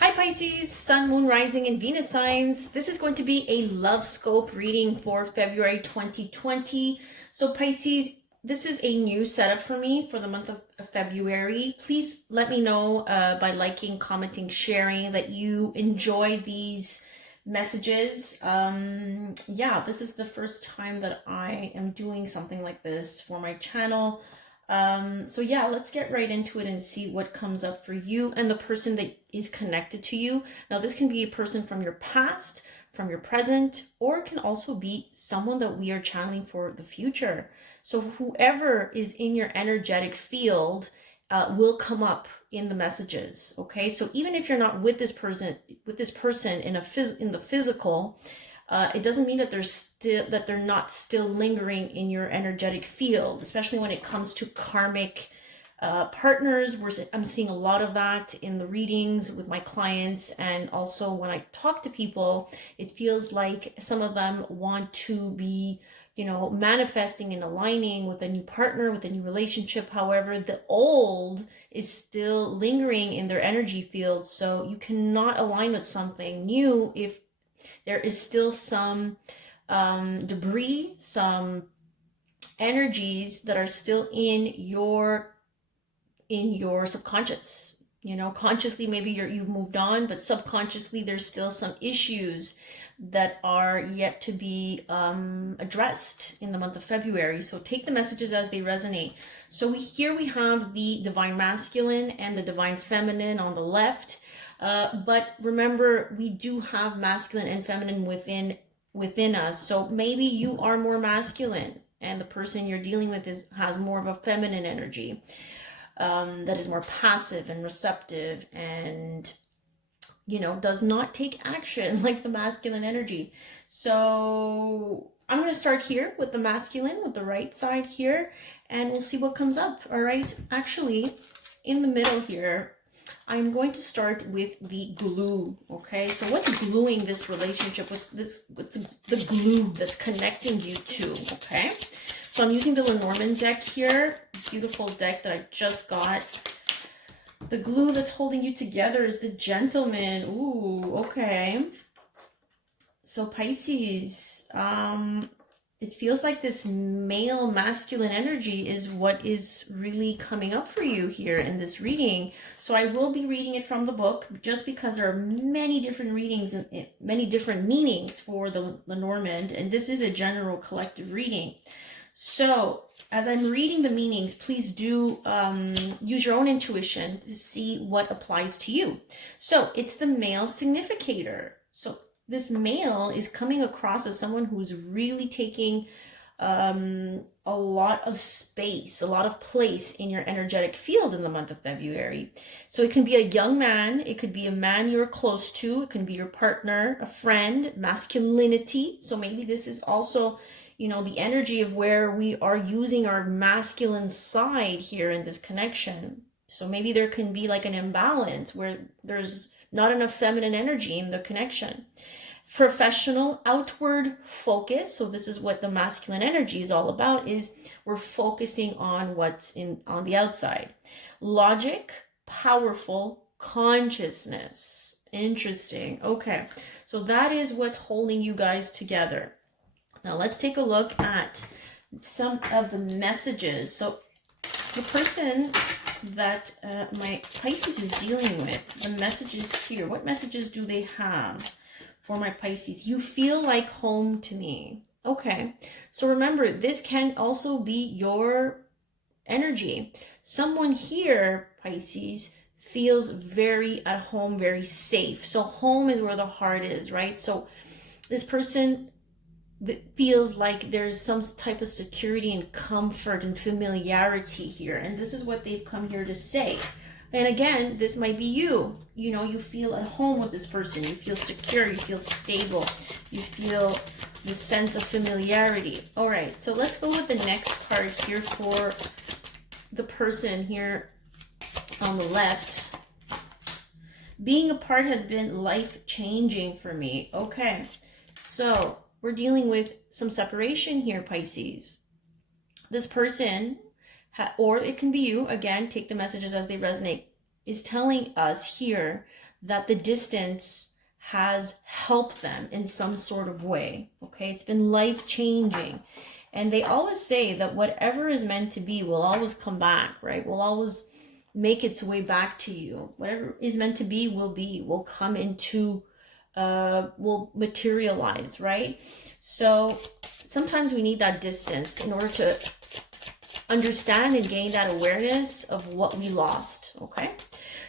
Hi Pisces, Sun, Moon, Rising, and Venus signs. This is going to be a Lovescope reading for February 2020. So Pisces, this is a new setup for me for the month of February. Please let me know by liking, commenting, sharing that you enjoy these messages. Yeah, this is the first time that I am doing something like this for my channel. So yeah, let's get right into it and see what comes up for you and the person that is connected to you. Now, this can be a person from your past, from your present, or it can also be someone that we are channeling for the future. So whoever is in your energetic field will come up in the messages. Okay, so even if you're not with this person in the physical, it doesn't mean that they're not still lingering in your energetic field, especially when it comes to karmic partners. I'm seeing a lot of that in the readings with my clients, and also when I talk to people, it feels like some of them want to be, manifesting and aligning with a new partner, with a new relationship. However, the old is still lingering in their energy field. So you cannot align with something new if there is still some debris, some energies that are still in your subconscious. Consciously maybe you've moved on, but subconsciously there's still some issues that are yet to be addressed in the month of February. So take the messages as they resonate. So here we have the divine masculine and the divine feminine on the left. But remember, we do have masculine and feminine within us. So maybe you are more masculine and the person you're dealing with has more of a feminine energy that is more passive and receptive and does not take action like the masculine energy. So I'm going to start here with the masculine, with the right side here, and we'll see what comes up. All right, actually in the middle here, I'm going to start with the glue. Okay, so what's gluing this relationship? What's the glue that's connecting you to? Okay, so I'm using the Lenormand deck here, beautiful deck that I just got. The glue that's holding you together is the Gentleman. Ooh, okay. So Pisces, it feels like this male masculine energy is what is really coming up for you here in this reading. So I will be reading it from the book just because there are many different readings and many different meanings for the Lenormand, and this is a general collective reading. So as I'm reading the meanings, please do use your own intuition to see what applies to you. So it's the male significator. So this male is coming across as someone who's really taking a lot of space, a lot of place in your energetic field in the month of February. So it can be a young man, it could be a man you're close to, it can be your partner, a friend, masculinity. So maybe this is also, the energy of where we are using our masculine side here in this connection. So maybe there can be like an imbalance where there's not enough feminine energy in the connection. Professional, outward focus. So this is what the masculine energy is all about, is we're focusing on what's on the outside. Logic, powerful, consciousness. Interesting. Okay, so that is what's holding you guys together. Now let's take a look at some of the messages. So the person that my Pisces is dealing with, the messages here, what messages do they have for my Pisces? You feel like home to me. Okay, so remember, this can also be your energy. Someone here, Pisces, feels very at home, very safe. So home is where the heart is, right? So this person that feels like there's some type of security and comfort and familiarity here, and this is what they've come here to say. And again, this might be you. You feel at home with this person, you feel secure, you feel stable, you feel the sense of familiarity. All right, so let's go with the next card here for the person here on the left. Being apart has been life-changing for me. Okay, so we're dealing with some separation here, Pisces. This person, or it can be you, again, take the messages as they resonate, is telling us here that the distance has helped them in some sort of way. Okay, it's been life-changing. And they always say that whatever is meant to be will always come back, right? Will always make its way back to you. Whatever is meant to be, will come into, will materialize, right? So sometimes we need that distance in order to understand and gain that awareness of what we lost, okay?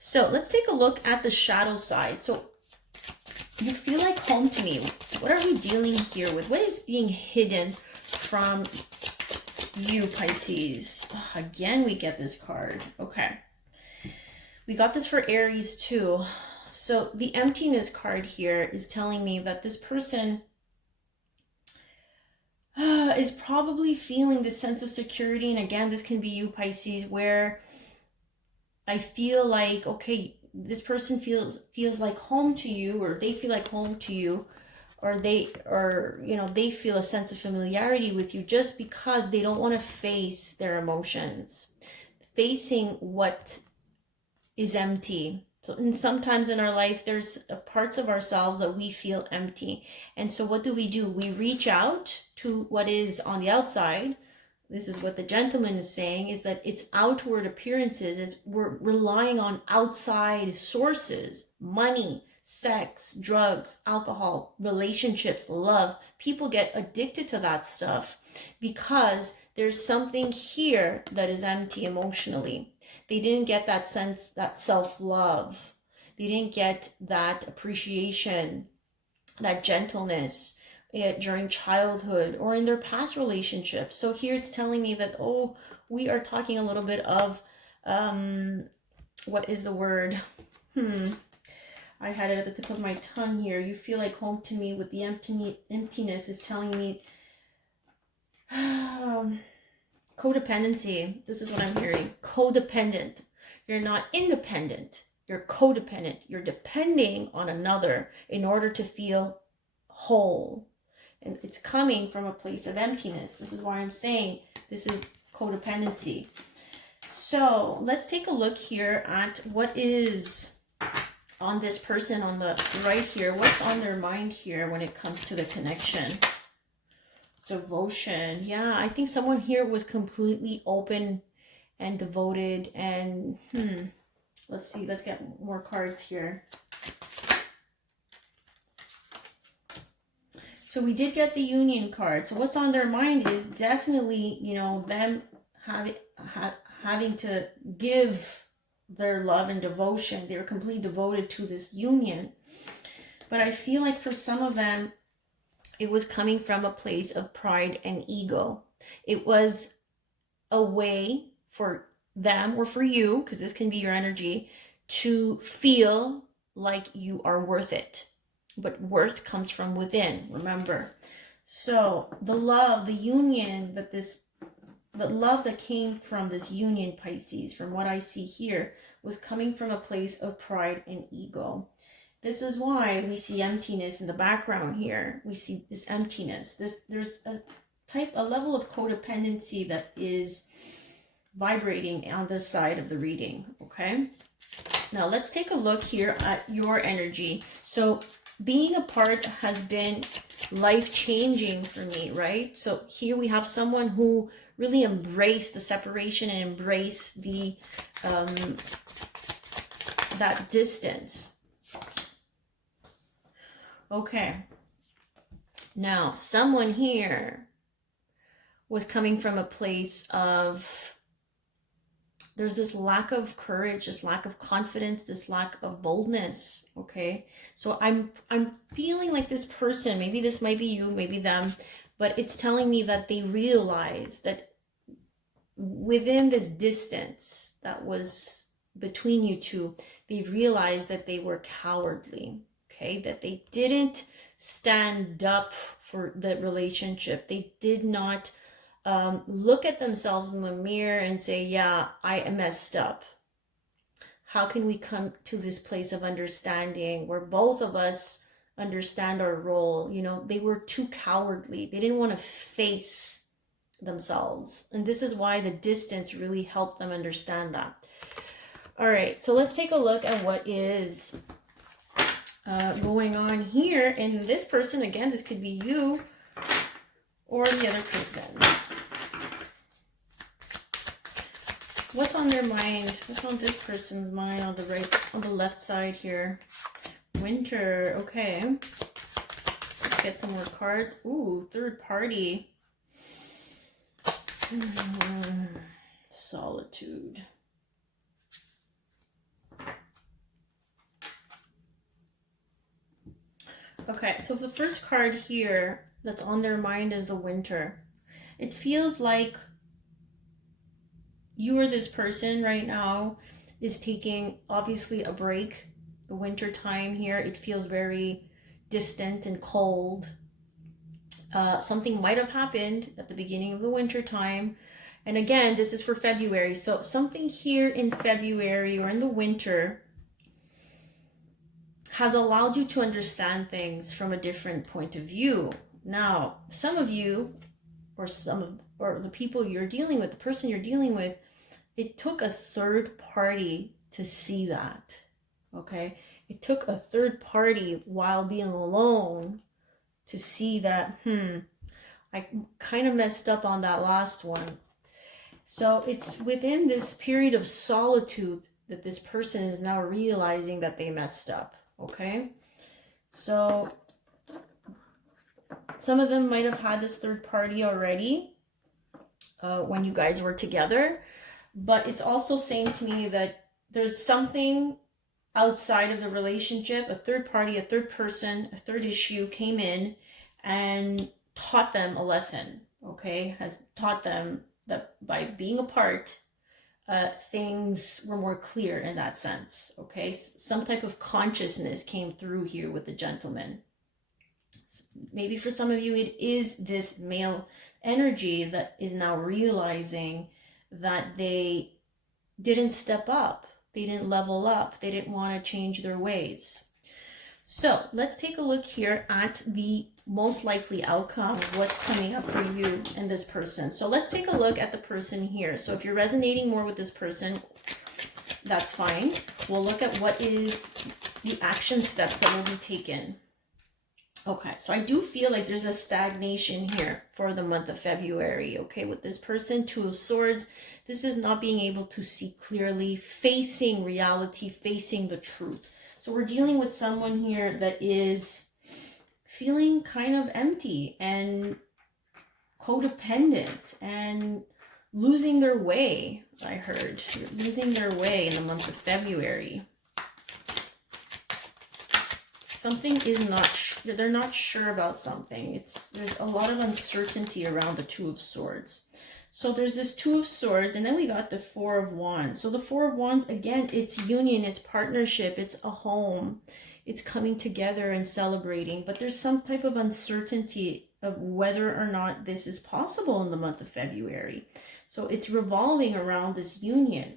So let's take a look at the shadow side. So you feel like home to me. What are we dealing here with? What is being hidden from you, Pisces? Oh, again, we get this card. Okay. We got this for Aries too. So the emptiness card here is telling me that this person is probably feeling this sense of security. And again, this can be you, Pisces, where I feel like, okay, this person feels like home to you, or they feel like home to you, or they feel a sense of familiarity with you just because they don't want to face their emotions, facing what is empty. So, and sometimes in our life, there's parts of ourselves that we feel empty. And so what do? We reach out to what is on the outside. This is what the gentleman is saying, is that it's outward appearances. We're relying on outside sources, money, sex, drugs, alcohol, relationships, love. People get addicted to that stuff because there's something here that is empty emotionally. They didn't get that sense, that self-love. They didn't get that appreciation, that gentleness during childhood or in their past relationships. So here it's telling me that, oh, we are talking a little bit of, what is the word? I had it at the tip of my tongue here. You feel like home to me with the emptiness is telling me codependency. This is what I'm hearing. Codependent. You're not independent. You're codependent. You're depending on another in order to feel whole. And it's coming from a place of emptiness. This is why I'm saying this is codependency. So let's take a look here at what is on this person on the right here. What's on their mind here when it comes to the connection? Devotion. Yeah, I think someone here was completely open and devoted. And let's see. Let's get more cards here. So we did get the Union card. So what's on their mind is definitely, them having to give their love and devotion. They're completely devoted to this union. But I feel like for some of them, it was coming from a place of pride and ego. It was a way for them, or for you, because this can be your energy, to feel like you are worth it. But worth comes from within, remember. So the love, the union, the love that came from this union, Pisces, from what I see here, was coming from a place of pride and ego. This is why we see emptiness in the background here. We see this emptiness. There's a level of codependency that is vibrating on this side of the reading, okay? Now let's take a look here at your energy. So being apart has been life-changing for me, right? So here we have someone who really embraced the separation and embraced the that distance. Okay. Now, someone here was coming from a place of, there's this lack of courage, this lack of confidence, this lack of boldness, okay? So I'm feeling like this person, maybe this might be you, maybe them, but it's telling me that they realize that within this distance that was between you two, they realized that they were cowardly, okay? That they didn't stand up for the relationship. They did not look at themselves in the mirror and say, yeah, I messed up. How can we come to this place of understanding where both of us understand our role? You know, they were too cowardly. They didn't want to face themselves. And this is why the distance really helped them understand that. All right, so let's take a look at what is going on here. And this person, again, this could be you or the other person. What's on their mind? What's on this person's mind on the right, on the left side here? Winter. Okay. Let's get some more cards. Ooh, third party. Solitude. Okay, so the first card here that's on their mind is the winter. It feels like you or this person right now is taking obviously a break. The winter time here, it feels very distant and cold. Something might have happened at the beginning of the winter time. And again, this is for February. So something here in February or in the winter has allowed you to understand things from a different point of view. Now, some of you or the people you're dealing with, the person you're dealing with, it took a third party to see that. Okay? It took a third party while being alone to see that, I kind of messed up on that last one. So it's within this period of solitude that this person is now realizing that they messed up. Okay? So some of them might have had this third party already when you guys were together. But it's also saying to me that there's something outside of the relationship, a third party, a third person, a third issue came in and taught them a lesson, okay? Has taught them that by being apart, things were more clear in that sense, okay? Some type of consciousness came through here with the gentleman. Maybe for some of you, it is this male energy that is now realizing that they didn't step up. They didn't level up. They didn't want to change their ways. So let's take a look here at the most likely outcome of what's coming up for you and this person. So let's take a look at the person here. So if you're resonating more with this person, that's fine. We'll look at what is the action steps that will be taken. Okay, so I do feel like there's a stagnation here for the month of February, okay, with this person. Two of Swords. This is not being able to see clearly, facing reality, facing the truth. So we're dealing with someone here that is feeling kind of empty and codependent and losing their way, I heard. Losing their way in the month of February. Something is not, they're not sure about something. There's a lot of uncertainty around the Two of Swords. So there's this Two of Swords, and then we got the Four of Wands. So the Four of Wands, again, it's union, it's partnership, it's a home. It's coming together and celebrating. But there's some type of uncertainty of whether or not this is possible in the month of February. So it's revolving around this union.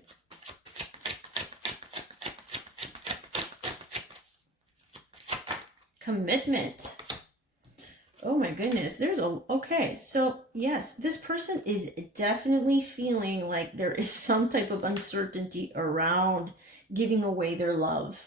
Commitment. Oh my goodness. Okay. So yes, this person is definitely feeling like there is some type of uncertainty around giving away their love.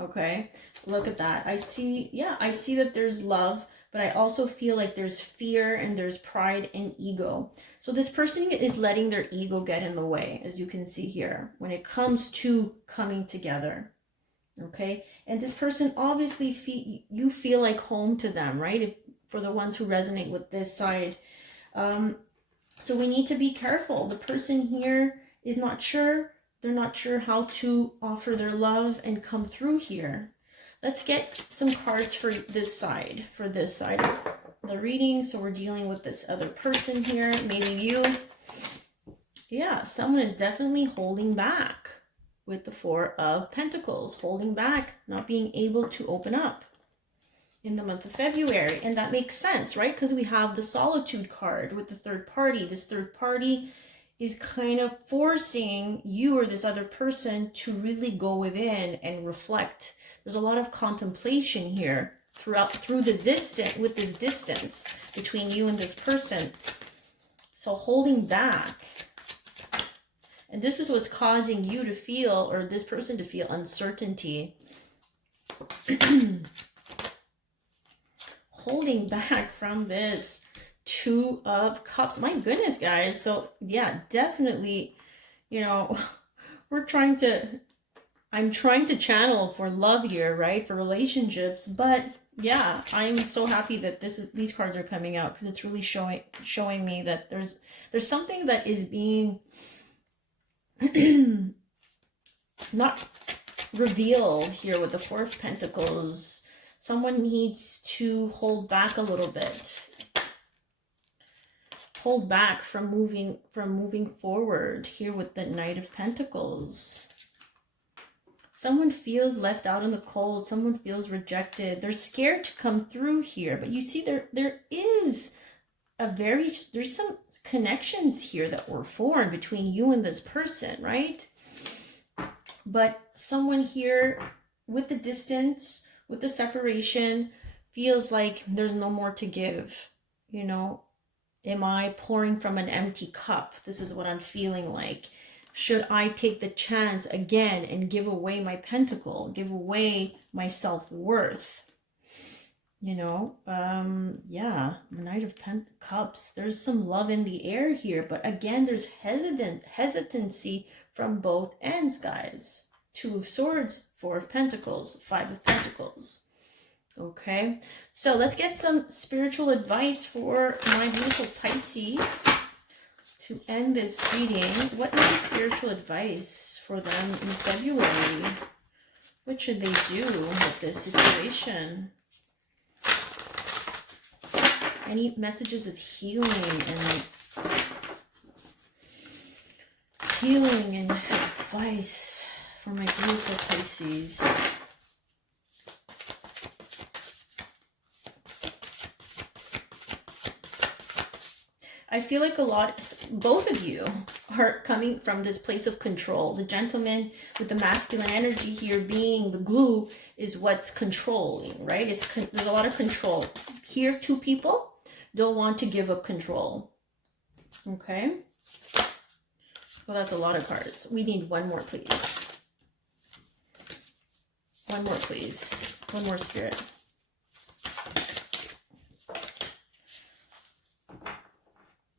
Okay. Look at that. I see that there's love, but I also feel like there's fear and there's pride and ego. So this person is letting their ego get in the way, as you can see here, when it comes to coming together. Okay, and this person obviously you feel like home to them, right? For the ones who resonate with this side. So we need to be careful. The person here is not sure. They're not sure how to offer their love and come through here. Let's get some cards for this side of the reading. So we're dealing with this other person here, maybe you. Yeah, someone is definitely holding back. With the Four of Pentacles, holding back, not being able to open up in the month of February. And that makes sense, right? Because we have the Solitude card with the third party. This third party is kind of forcing you or this other person to really go within and reflect. There's a lot of contemplation here through the distance, with this distance between you and this person. So holding back. And this is what's causing you to feel, or this person to feel, uncertainty. holding back from this Two of Cups. My goodness, guys. So yeah, definitely, you know, I'm trying to channel for love here, right? For relationships. But yeah, I'm so happy that these cards are coming out, because it's really showing me that there's something that is being not revealed here with the Four of Pentacles. Someone needs to hold back a little bit. Hold back from moving forward here with the Knight of Pentacles. Someone feels left out in the cold. Someone feels rejected. They're scared to come through here. But you see, there's some connections here that were formed between you and this person, right? But someone here with the distance, with the separation, feels like there's no more to give. You know, am I pouring from an empty cup? This is what I'm feeling like. Should I take the chance again and give away my pentacle, give away my self-worth? You know, yeah, Knight of Cups. There's some love in the air here, but again, there's hesitancy from both ends, guys. Two of Swords, Four of Pentacles, Five of Pentacles. Okay, so let's get some spiritual advice for my beautiful Pisces to end this reading. What is the spiritual advice for them in February? What should they do with this situation? Any messages of healing and advice for my beautiful Pisces? I feel like both of you are coming from this place of control. The gentleman with the masculine energy here being the glue is what's controlling, right? There's a lot of control. Here, two people don't want to give up control. Okay. Well, that's a lot of cards. We need one more, please. One more, please. One more, Spirit.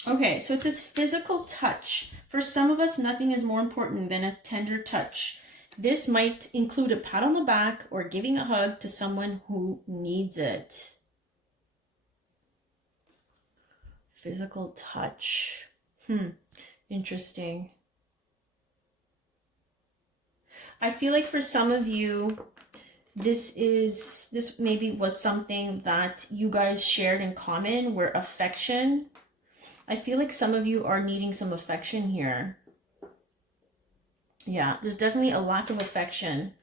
Okay, so it says physical touch. For some of us, nothing is more important than a tender touch. This might include a pat on the back or giving a hug to someone who needs it. Physical touch. Interesting. I feel like for some of you, this maybe was something that you guys shared in common, where affection. I feel like some of you are needing some affection here. Yeah, there's definitely a lack of affection.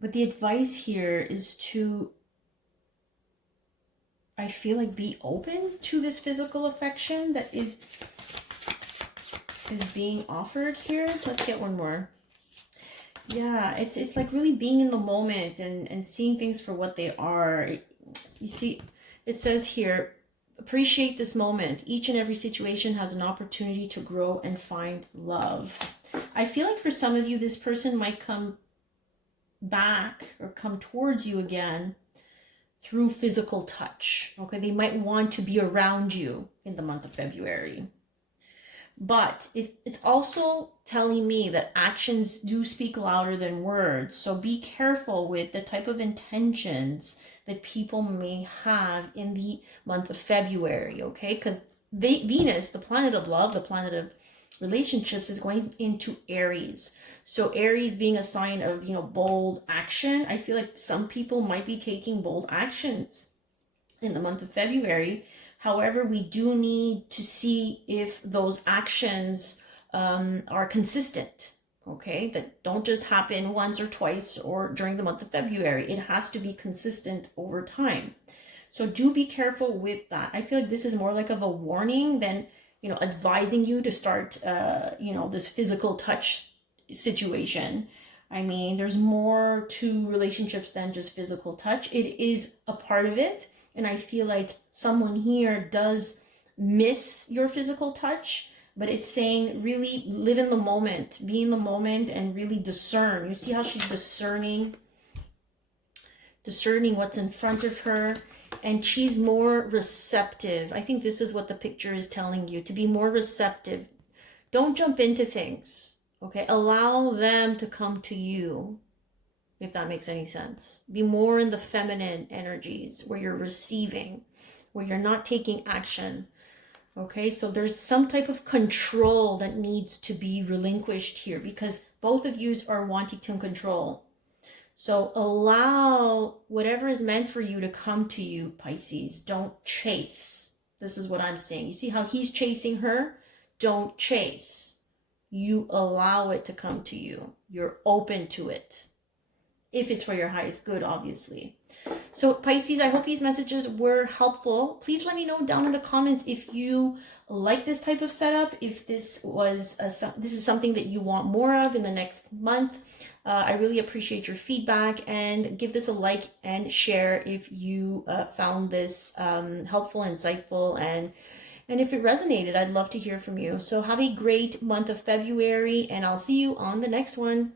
But the advice here is to, I feel like, be open to this physical affection that is being offered here. Let's get one more. Yeah, it's like really being in the moment and seeing things for what they are. You see, it says here, appreciate this moment. Each and every situation has an opportunity to grow and find love. I feel like for some of you, this person might come back or come towards you again through physical touch. Okay, they might want to be around you in the month of February. But it's also telling me that actions do speak louder than words. So be careful with the type of intentions that people may have in the month of February, okay? Because Venus, the planet of love, the planet of relationships, is going into Aries. So Aries being a sign of, you know, bold action. I feel like some people might be taking bold actions in the month of February. However, we do need to see if those actions are consistent, okay? That don't just happen once or twice or during the month of February. It has to be consistent over time. So do be careful with that. I feel like this is more like of a warning than, you know, advising you to start, you know, this physical touch situation. I mean, there's more to relationships than just physical touch. It is a part of it. And I feel like someone here does miss your physical touch, but it's saying really live in the moment, be in the moment, and really discern. You see how she's discerning discerning what's in front of her, and she's more receptive. I think this is what the picture is telling you, to be more receptive. Don't jump into things, okay? Allow them to come to you, if that makes any sense. Be more in the feminine energies where you're receiving, where you're not taking action. Okay, so there's some type of control that needs to be relinquished here, because both of you are wanting to control. So allow whatever is meant for you to come to you, Pisces. Don't chase. This is what I'm saying. You see how he's chasing her? Don't chase. You allow it to come to you. You're open to it. If it's for your highest good, obviously. So Pisces, I hope these messages were helpful. Please let me know down in the comments if you like this type of setup, if this was this is something that you want more of in the next month. I really appreciate your feedback, and give this a like and share if you found this helpful, insightful, and if it resonated. I'd love to hear from you. So have a great month of February, and I'll see you on the next one.